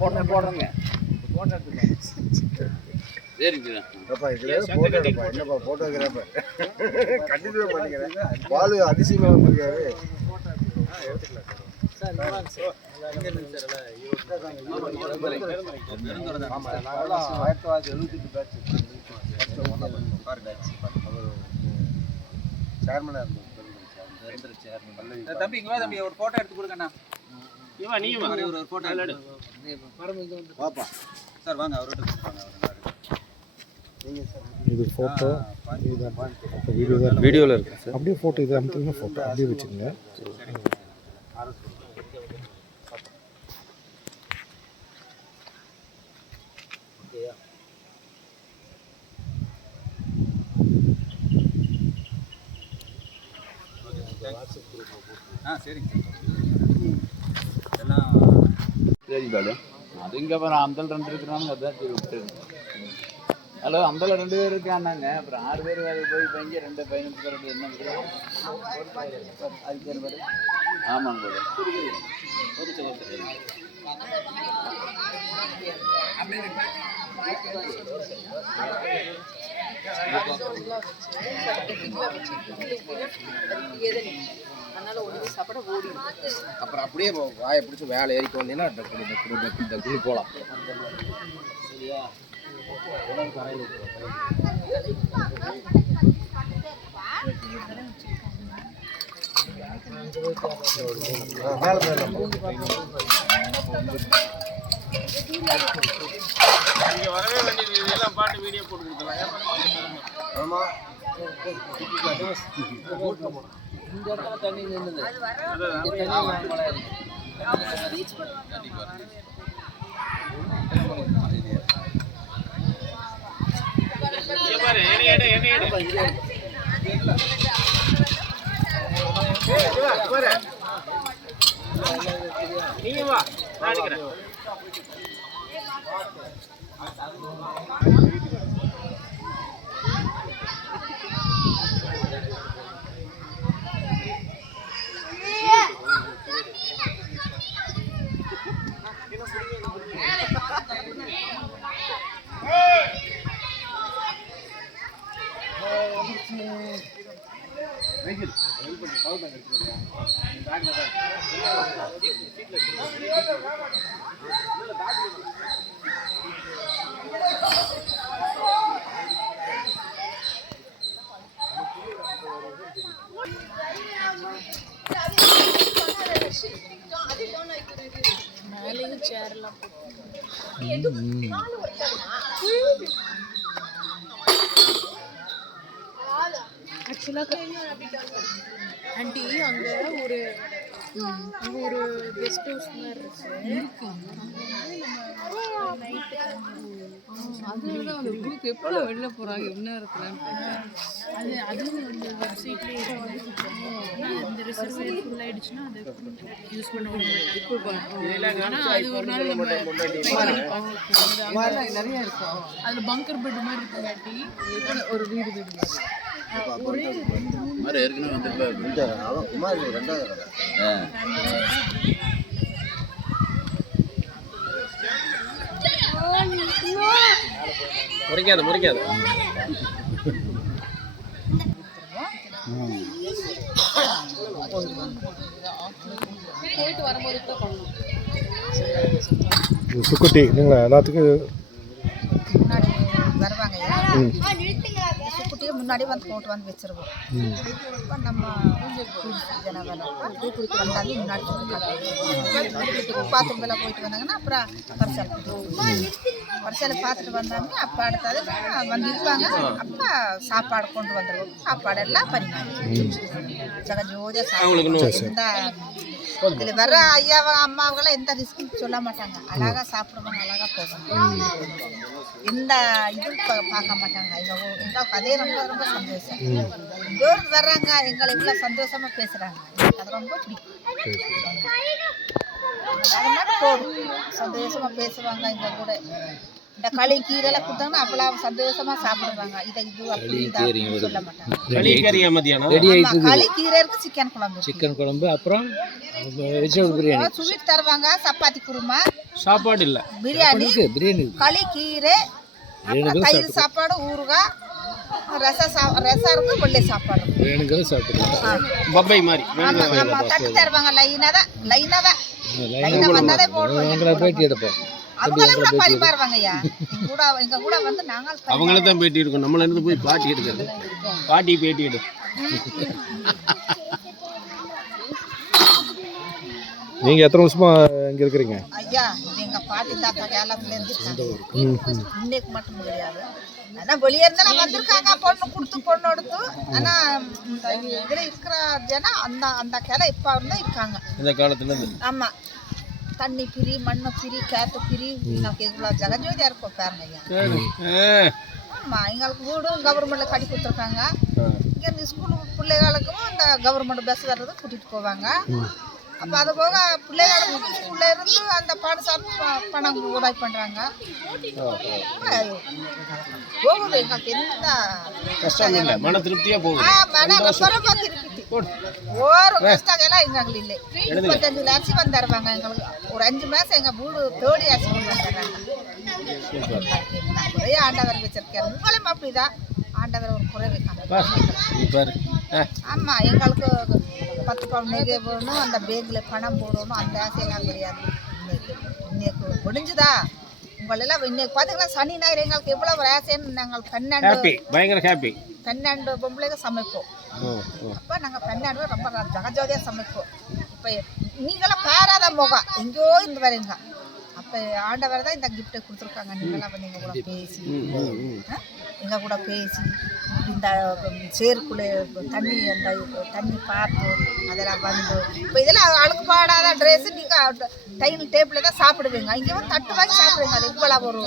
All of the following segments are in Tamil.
போடுறேங்க போட்டோகிராஃபர் கண்டிப்பா பண்ணிக்கிறேன். பாலு அதிசயமா வந்திருக்காரு. தம்பி இங்க வா தம்பி, ஒரு போட்டோ எடுத்து கொடுங்கண்ணா. ஒரு போட்டோ எடு வாப்பா சார். வாங்க அவர்கிட்ட கொடுப்பாங்க. இது ஃபோட்டோ வீடியோ தான், வீடியோவில் இருக்குது சார். அப்படியே ஃபோட்டோ இது அமுத்துங்க, ஃபோட்டோ அப்படியே வச்சுருங்க. சரிங்க சார். எல்லாம் சரி பாலு. அது இங்கே அப்புறம் அந்தல் 2 இருக்கிறாங்க, அதான் சரி விட்டு. ஹலோ, அந்தல 2 பேர் இருக்கானாங்க. அப்புறம் 6 பேர் வேலை போய் இப்போ இங்கே 2 15 பேர் என்ன அதுக்கு பேர். ஆமாங்க போல. அப்புறம் அப்படியே வாயை பிடிச்சி வேலை ஏறிக்க வந்தீங்கன்னா டக்கு போகலாம். சரியா? இங்கே வரவே வேண்டியது இதெல்லாம் பாட்டு வீடியோ போட்டு கொடுக்கலாம். ஆமாம், இந்த இடத்துல தண்ணி நின்றுது. நீங்க வா, நான் அடிக்கிறேன். மேலேயும் சேர்லாம் ஆக்சுவலாக ஆண்டி அங்கே ஒரு கெஸ்ட் ஹவுஸ் மாதிரி இருக்கு. அதனால அந்த குரூப் எப்போ வெளில போகிறாங்க இந்நேரத்தில் அது இந்த வெப்சைட்லேயே இந்த ரிசர்வேர் ஃபுல் ஆயிடுச்சுன்னா அது யூஸ் பண்ண முடியும். ஆனால் அது ஒரு நாள் நம்ம நிறைய இருக்கும். அதில் பங்கர் பெட் மாதிரி இருக்குங்காட்டி ஒரு வீடு ஒரே 2-3 ஏற்கனவே வந்துருப்பாரு. அவன் குமார் 2வது முறைக்காது. போயிட்டு வரும்போது கூட பண்ணணும். சுக்குட்டி இல்லைங்களா எல்லாத்துக்கும் முன்னாடி வருவாங்க. சுக்குட்டியை முன்னாடி வந்து போட்டு வந்து வச்சிருவோம். இப்போ நம்ம ஜனவரப்பா வந்தாலும் முன்னாடி பாத்ரூம்லாம் போயிட்டு வந்தாங்கன்னா அப்புறம் பரிசலை பார்த்துட்டு வந்தாங்க. அப்போ அடுத்தது வந்து இருப்பாங்க. அப்போ சாப்பாடு கொண்டு வந்துடுவோம். சாப்பாடு எல்லாம் பரிமாறி ஜோதியாக சாப்பிடுவோம். இதில் வர ஐயாவ அம்மாவெல்லாம் எந்த ரிஸ்க்கும் சொல்ல மாட்டாங்க. அழகாக சாப்பிடுவாங்க, அழகாக போவாங்க. எந்த இதுவும் பார்க்க மாட்டாங்க. எங்களுக்கு அதே ரொம்ப ரொம்ப சந்தோஷம். எல்லோரும் வர்றாங்க, எங்களை இவ்வளோ சந்தோஷமாக பேசுகிறாங்க. அது ரொம்ப பிடிக்கும். அதனால போகும், சந்தோஷமாக பேசுவாங்க. எங்கள் கூட இந்த களி கீரைலாம் கொடுத்தாங்கன்னா அப்பெல்லாம் சந்தோஷமா சாப்பிடுவாங்க. இது அப்படி இதாக சொல்ல மாட்டாங்க. களிக்கறியா மதியானம் ஆமா, களி கீரை இருக்கு, சிக்கன் குழம்பு இருக்கு. சிக்கன் குழம்பு, அப்புறம் வெஜிடபிள் பிரியாணி, ஸ்வீட் தருவாங்க, சப்பாத்தி குருமா, சாப்பாடு இல்ல, பிரியாணி, பிரியாணி, களி கீரை, தயிர் சாப்பாடு, ஊறுகாய், ரசம் இருக்கு, வெள்ளை சாப்பாடு இருக்கு. வேணுங்கிறது சாப்பிடுவோம். பப்பை மாதிரி ஆமா ஆமா, தட்டு தருவாங்க. லைனா வந்தாலே போடுவோம். எங்களை பேட்டி எடுப்போம். அவங்கள கூட பரிமாறுவாங்க ஐயா. எங்க கூட வந்து நாங்கள் அவங்கள தான் பேட்டி எடுக்கும். நம்மள இருந்து போய் பாட்டி எடுக்கிறது, பாட்டி பேட்டி எடு. நீங்க எத்தனை வருஷமா இங்க இருக்கிறீங்க? ஐயா எங்க பாட்டி தாத்தா காலத்துல இருந்து இன்னைக்கு மட்டும் கிடையாது. ஆனா வெளியே இருந்தாலும் வந்திருக்காங்க, பொண்ணு எடுத்து. ஆனா இதுல இருக்கிற ஜனம் அந்த கிளை இப்ப இருந்தா இருக்காங்க இந்த காலத்துல இருந்து. ஆமா, தண்ணி பிரி, மண்ணு பிரி, கேட்டு பிரி, நமக்கு இவ்வளவு ஜெகஜோதியா இருக்கும் பாருங்க ஐயா. ஆமா, எங்களுக்கு வீடும் கவர்மெண்ட்ல கட்டி கொடுத்துருக்காங்க. இங்க இந்த ஸ்கூல் பிள்ளைகளுக்கும் இந்த கவர்மெண்ட் பஸ் வர்றது கூட்டிட்டு போவாங்க. அப்போ அது போக பிள்ளைகளுக்கு ஸ்கூல்ல இருந்து அந்த பாடசாலை பணம் உதவி பண்றாங்க. போகுது, எங்களுக்கு எந்த கஷ்டம் இல்லை, மன திருப்தியா போகுது. ஒரு கஷ்டம் எல்லாம் எங்களுக்கு இல்லை. 25 லட்சம் வந்துடுவாங்க எங்களுக்கு. ஒரு 5 மாசம் எங்க வீடு தேடி ஆச்சு கொண்டு வந்துடுறாங்க. நிறைய ஆண்டவர் வச்சிருக்காரு. உங்களையும் அப்படிதான் ஆண்டவர் ஒரு குறை வைக்காம. ஆமா, எங்களுக்கு 10 பவுன் நகை போடணும், அந்த பேங்க்ல பணம் போடணும், அந்த ஆசையெல்லாம் கிடையாது. இன்னைக்கு முடிஞ்சுதா உங்களெல்லாம் இன்னைக்கு பார்த்தீங்கன்னா சனி ஞாயிறு எங்களுக்கு எவ்வளவு ஆசைன்னு நாங்கள் 12 பொம்பளைங்க சமைப்போம். அப்போ நாங்கள் 12 ரொம்ப ஜகஜோதியா சமைப்போம். இப்போ நீங்களாம் பாராத முகம் எங்கேயோ இந்த வரீங்க. அப்போ ஆண்டவர் தான் இந்த கிஃப்ட்டை கொடுத்துருக்காங்க. நீங்களாம் வந்து எங்கள் கூட பேசி இந்த சேருக்குள்ளே தண்ணி பார்த்து அதெல்லாம் வந்து இப்போ இதெல்லாம் அழுக்கு பாடாத ட்ரெஸ்ஸு நீங்கள் டைனிங் டேபிளில் தான் சாப்பிடுவீங்க. இங்கே வந்து தட்டு வாங்கி சாப்பிடுவீங்க. அது இவ்வளோ ஒரு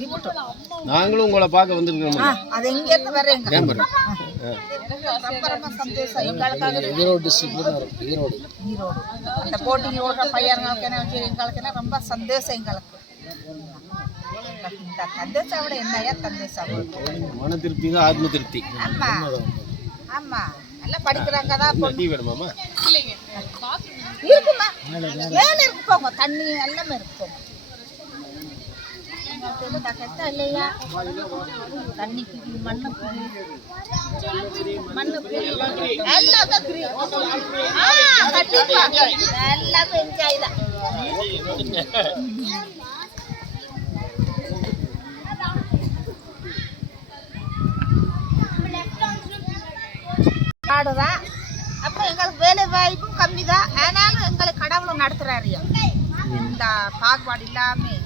கிஃப்ட்டு. நாங்களும் உங்களை பார்க்க வந்துருக்கோம். அது எங்கேருந்து வர்றீங்க? ரொம்ப ரொம்ப சந்தோஷம் எங்களுக்காக. ஈரோடு டிஸ்ட்ரிக்ட்ல ஈரோடு இந்த போட்டிங் ஓடுற பையங்களுக்கு எங்களுக்கு ரொம்ப சந்தோஷம். எங்களுக்கு இந்த சந்தோஷம் விட என்னையா சந்தோஷம்? மன திருப்தி தான் ஆத்ம திருப்தி. ஆமா ஆமா, நல்லா படிக்கிறாங்க தான். வேணுமாமா இருக்குமா, மேலே இருக்கு போங்க, தண்ணி எல்லாமே இருக்கு போங்க. இல்லையா தண்ணி பிரி, மண்ணு பிரி, எல்லாமே பிரி. கண்டிப்பா எல்லாமே என்ஜாய் தான். காடுதான். அப்போ எங்களுக்கு வேலை வாய்ப்பும் கம்மி தான். ஆனாலும் எங்களை கடவுளும் நடத்துறாரு. இந்த பாகுபாடு இல்லாமல்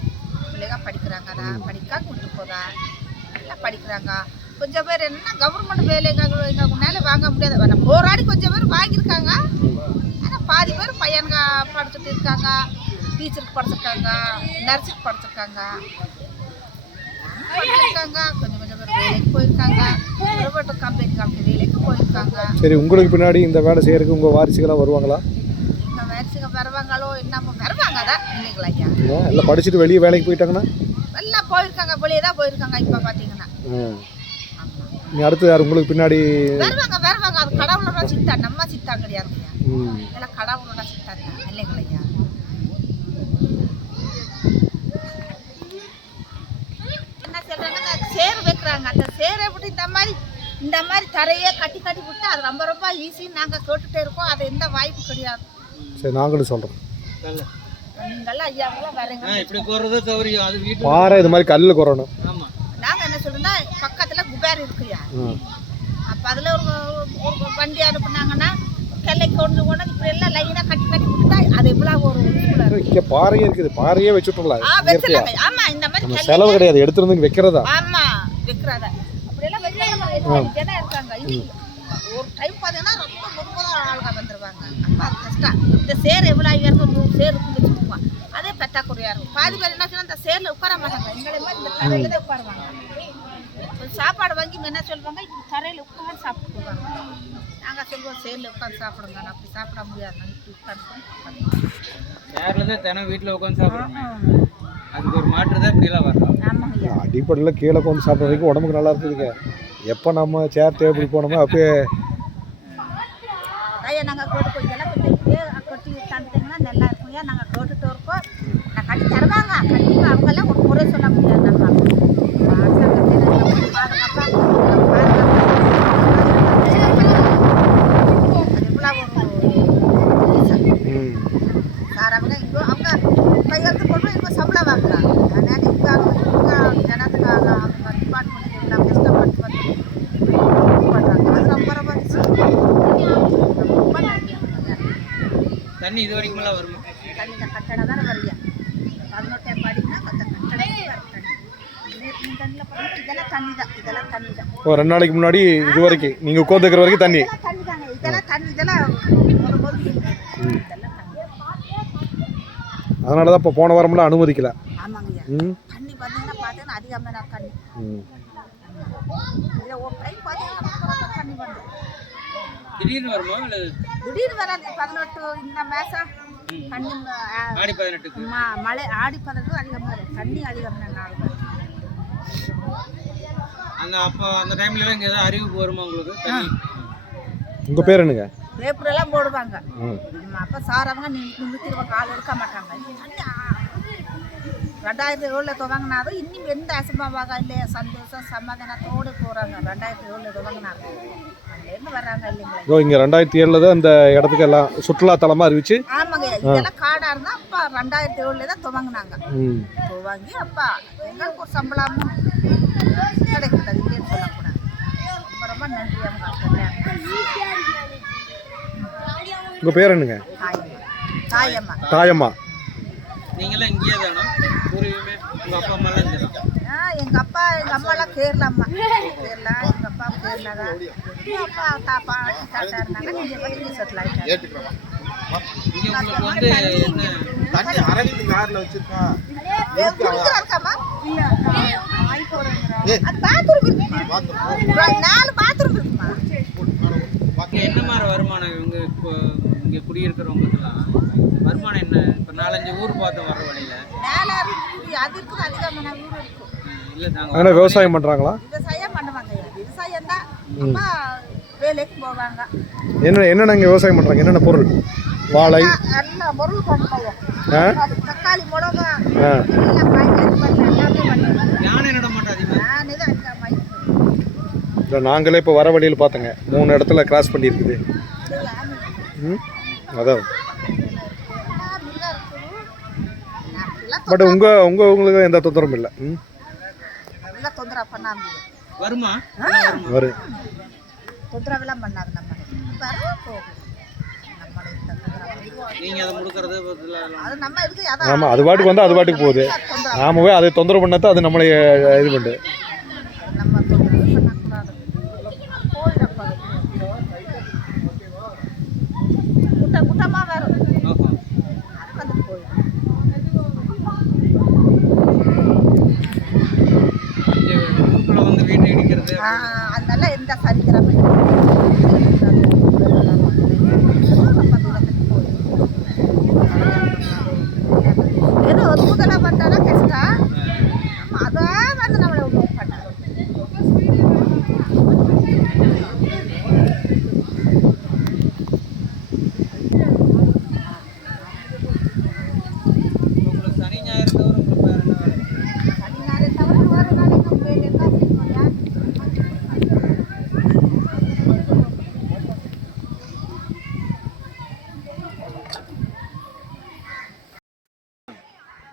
பிள்ளைங்க படிக்கிறாங்க தான், படிக்க கொண்டு போதா எல்லாம் படிக்கிறாங்க. கொஞ்சம் பேர் என்னன்னா கவர்மெண்ட் வேலை எங்கள் முன்னால வாங்க முடியாது. நம்ம போராடி கொஞ்சம் பேர் வாங்கியிருக்காங்க. ஆனால் பாதி பேர் பையனுங்க படிச்சுட்டு இருக்காங்க, டீச்சருக்கு படிச்சிருக்காங்க, நர்ஸுக்கு படிச்சிருக்காங்க, கொஞ்சம் பேர் வேலைக்கு போயிருக்காங்க, பிரைவேட் கம்பெனி வேலைக்கு போயிருக்காங்க. சரி, உங்களுக்கு பின்னாடி இந்த வேலை செய்யறதுக்கு உங்கள் வாரிசுகளாக வருவாங்களா? எங்கள் வாரிசுங்க வருவாங்களோ என்னமோ, வருவாங்க தான் இல்லைங்களா ஐயா. எல்லாம் படிச்சுட்டு வெளியே வேலைக்கு போயிட்டாங்கன்னா எல்லாம் போயிருக்காங்க, வெளியே தான் போயிருக்காங்க. இப்போ பார்த்தீங்கன்னா நீ அடுத்து யார் உங்களுக்கு பின்னாடி வருவாங்க. அது கடவுளோட சித்தா, நம்ம சித்தா கிடையாது ஐயா. எல்லாம் கடவுளோட சித்தா தான் இல்லைங்களா ஐயா. என்ன சொல்றாங்க, சேர் வைக்கிறாங்க. அந்த சேரை விட்டு இந்த மாதிரி தரையே கட்டி விட்டு அது ரொம்ப ரொம்ப ஈஸின்னு நாங்கள் கேட்டுட்டே இருக்கோம். அது எந்த வாய்ப்பு கிடையாது. சரி, நாங்களும் சொல்கிறோம். நீங்கள்லாம் ஐயாவெல்லாம் வரீங்க, இப்படி போடுறது சௌரியம். அது வீட்டு பாறை இது மாதிரி கல்லில் குறணும். ஆமாம், நாங்கள் என்ன சொல்றோம்னா பக்கத்தில் குபேர் இருக்குயா. அப்போ அதில் ஒரு வண்டி அனுப்புனாங்கன்னா கிளைக்கு கொண்டு இப்படி எல்லாம் லைனாக கட்டி விட்டுட்டா அது எவ்வளோ ஒரு இங்கே பாறையே இருக்குது, பாறையே வச்சுட்டோம்ல. வச்சிடலாங்க. ஆமாம், இந்த மாதிரி செலவு கிடையாது, எடுத்துருந்து வைக்கிறதா. ஆமாம், வைக்கிறதா. அப்படியெல்லாம் வைக்கிறதா இருக்காங்க. ஒரு டைம் பார்த்தீங்கன்னா ரொம்ப ஆளுங்க வந்துருவாங்க. அப்போ அது கஷ்டம். இந்த சேர் எவ்வளோ இருக்கும், 100 சேர் வச்சுருவாங்க. அதே பத்தாக்குறையாக இருக்கும். பாதி பேர் என்ன சொன்னால் இந்த சேரில் உட்கார மாட்டாங்க. எங்களை மாதிரி இந்த தரையில் தான் உட்காருவாங்க. சாப்பாடு வாங்கி என்ன சொல்லுவாங்க, இப்படி தரையில் உட்காந்து சாப்பிட்டு போவாங்க. நாங்கள் சொல்லுவோம் சேரில் உட்காந்து சாப்பிடுங்க. நான் அப்படி சாப்பிட முடியாது, நாங்கள் இப்படி உட்காந்து சேரில் தான் தினம் வீட்டில் உட்காந்து சாப்பிடுவோம். அதுக்கு ஒரு மாற்று தான் இப்படிலாம் வரும். ஆமாங்க. அடிப்படையில் கீழே கொண்டு சாப்பிட்ற வரைக்கும் உடம்புக்கு நல்லா இருக்குதுங்க. எப்போ நம்ம சேர் டேபிள் போனோமோ அப்பயே ஐயா நாங்கள் கோட்டு இதெல்லாம் கொட்டி தந்துட்டிங்கன்னா நல்லா இருக்குங்க. நாங்கள் கோட்டுட்டு இருக்கோம். நான் கட்டி தருவாங்க கண்டிப்பாக. அவங்கெல்லாம் ஒரு முறை சொல்ல முடியாது. சார் அவங்க இப்போ அவங்க கையெழுத்து போட்டு இப்போ சம்பளம் வாங்கலாம். அதனால் இப்போ ஜனத்துக்காக அவங்க டிபார்ட்மெண்ட் எல்லாம் கஷ்டப்பட்டு வந்து பண்ணுறாங்க. அது ரொம்ப ரொம்ப ரொம்ப நன்றி. தண்ணி இது வரைக்கும் மேலே வருமா? தண்ணி இந்த கட்டடம் தானே வருங்க. 18 படினா கொஞ்சம் கட்டடம் தண்ணியில் போனால் இதெல்லாம் தண்ணி தான். இதெல்லாம் தண்ணி தான். 2 நாளைக்கு முன்னாடி இது வரைக்கும் நீங்கள் உட்காந்துக்கிற வரைக்கும் தண்ணி தண்ணி தாங்க. இதெல்லாம் தண்ணி இதெல்லாம் வரும்போது இதெல்லாம் தண்ணி. அதனால தான் இப்போ போன வாரம்லாம் அனுமதிக்கல. ஆமாங்கய்யா. தண்ணி பார்த்தீங்கன்னா அதிகமான தண்ணி. இதில் ஒரு டைம் பார்த்தீங்கன்னா தண்ணி வந்து திடீர்னு வருமா இல்லை திடீர்னு வராது. 18 இந்த மேசம் தண்ணி ஆடி 18க்கு மழை ஆடி 18 அதிகமாக வரும். தண்ணி அதிகமான நாள் வரும். அந்த அப்போ அந்த டைம்ல இங்கே ஏதாவது அறிவிப்பு வருமா உங்களுக்கு? தண்ணி உங்கள் பேர் என்னங்க? பேப்பரெல்லாம் போடுவாங்க. அப்போ சார் அவங்க நிறுத்திடுவாங்க. ஆள் எடுக்க மாட்டாங்க. 2007 துவங்கினாலும் இன்னும் எந்த அசம்பாவாக இல்லையா சந்தோஷம் சமாதானத்தோடு போகிறாங்க. 2007 துவங்கினாங்க. அங்கேருந்து வர்றாங்க இல்லைங்களா? இங்கே 2007 தான் இந்த இடத்துக்கு எல்லாம் சுற்றுலாத்தலமாக அறிவிச்சு. ஆமாங்க. இதெல்லாம் காடாக இருந்தால் அப்போ 2007 தான் துவங்கினாங்க. துவங்கி அப்பா எங்களுக்கு ஒரு சம்பளமும் கிடைக்குது. இல்லைன்னு சொல்லக்கூடாது. ரொம்ப ரொம்ப நன்றி அவங்க. உங்கள் பேர் என்னங்க? தாயம்மா. தாயம்மா. நீங்களாம் இங்கேயே தானோ? பூர்வீகமே உங்கள் அப்பா அம்மாலாம் இங்கே தான்? எங்கள் அப்பா எங்கள் அம்மாலாம் கேரளா அம்மா. கேரளா எங்கள் அப்பா கேரளா தான். அப்பா தாப்பா தாத்தா இருந்தாங்க. நீங்கள் போய் இங்கே செட்டில் ஆகிட்டாங்க. இங்கே உங்களுக்கு வந்து என்ன தண்ணி அரவிந்த் காரில் வச்சுருக்கான். இருக்காமா? அது பாத்ரூம் இருக்கு. 4 பாத்ரூம் இருக்குமா? இங்கே என்ன மாதிரி வருமானம் இவங்க இப்போ இங்கே குடியிருக்கிறவங்களுக்குலாம் வருமானம் என்ன? இப்போ 4-5 ஊர் பார்த்து வர வழியில் மேலாறு அது இருக்குது. அதிகமான ஊர் இருக்கும். இல்லை தாங்க. ஆனால் விவசாயம் பண்ணுறாங்களா? விவசாயம் பண்ணுவாங்க. விவசாயம் தான். அப்பா வேலைக்கு போவாங்க. என்னென்ன இங்கே விவசாயம் பண்ணுறாங்க? என்னென்ன பொருள்? வாழை எல்லா பொருள் பண்ணுவாங்க. தக்காளி மிளகா எல்லாம் காய்கறி பண்ண எல்லாமே பண்ணுவாங்க. யானை நட மாட்டேன் அதிகமாக. நான் இதை இல்லை நாங்களே இப்போ வர வழியில் பார்த்தோங்க. 3 இடத்துல கிராஸ் பண்ணியிருக்குது. அதான் பட் உங்களுக்கு எந்த தொந்தரவும் இல்லை. தொந்தரவு பண்ணாம வருமா? வரும். தொந்தரவெல்லாம் பண்ணாது. நம்ம நீங்கள் அதை முடுக்கிறது அது நம்ம இருக்கு. ஆமாம், அது பாட்டுக்கு வந்து அது பாட்டுக்கு போகுது. நாமவே அதை தொந்தரவு பண்ணாதான் அது நம்மளை இது பண்ணுது. நம்ம தொந்தரவு பண்ணக்கூடாது. கூட்டமாக வரும். அது வந்து போயிடும். ஊருக்குள்ள வந்து வீட்டை இடிக்கிறது அதனால எந்த சரித்திரமும்